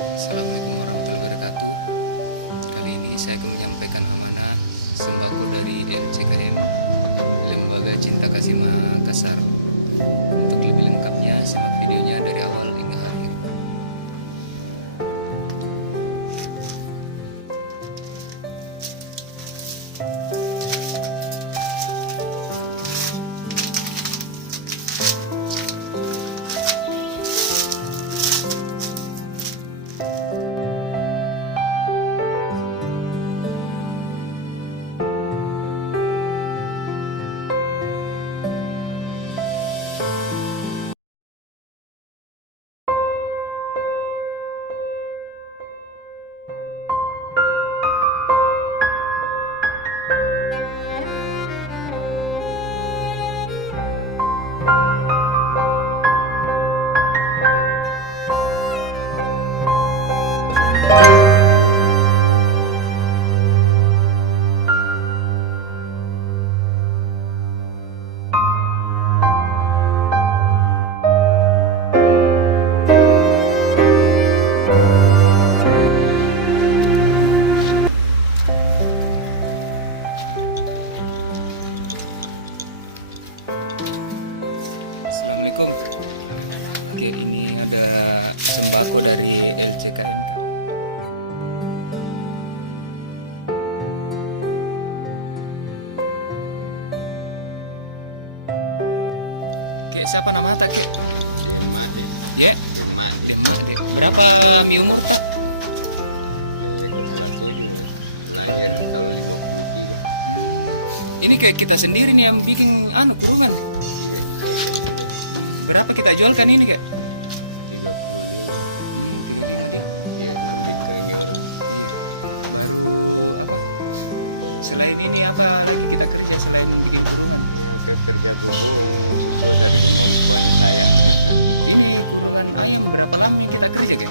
Assalamualaikum warahmatullahi wabarakatuh. Kali ini saya akan menyampaikan amanah sembako dari LCKM, Lembaga Cinta Kasih Makassar. Untuk lebih lengkapnya, simak videonya dari awal hingga akhir. Assalamualaikum. Oke, ini ada sembako dari LCKM. Oke, siapa nama tak? Ya, berapa mie umur tak? Ini kayak kita sendiri nih yang bikin kurungan. Berapa kita jualkan ini kak? Selain ini apa lagi kita kerja selain bikin kurungan? Ini kurungan ayam berapa lama kita kerja kak?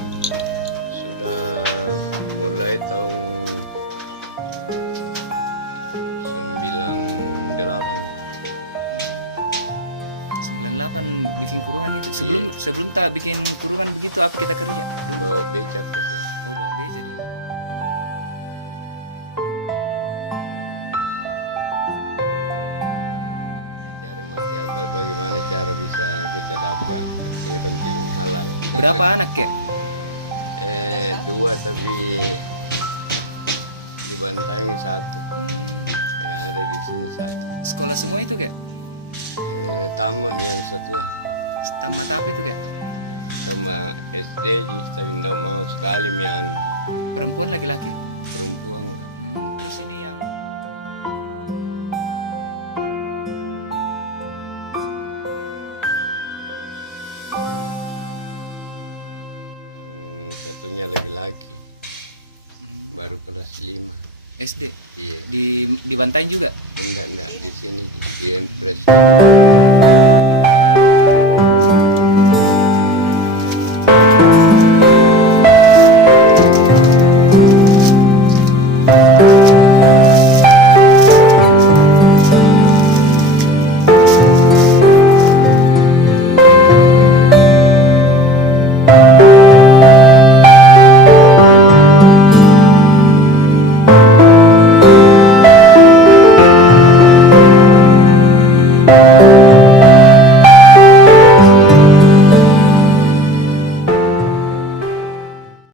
Sebelum kita bikin kurungan begitu apa kita kerja? Berapa anak ya? Sekolah semua itu kan? Tamat apa itu kan? Perempuan laki-laki? Sini ya. SD di Bantai juga.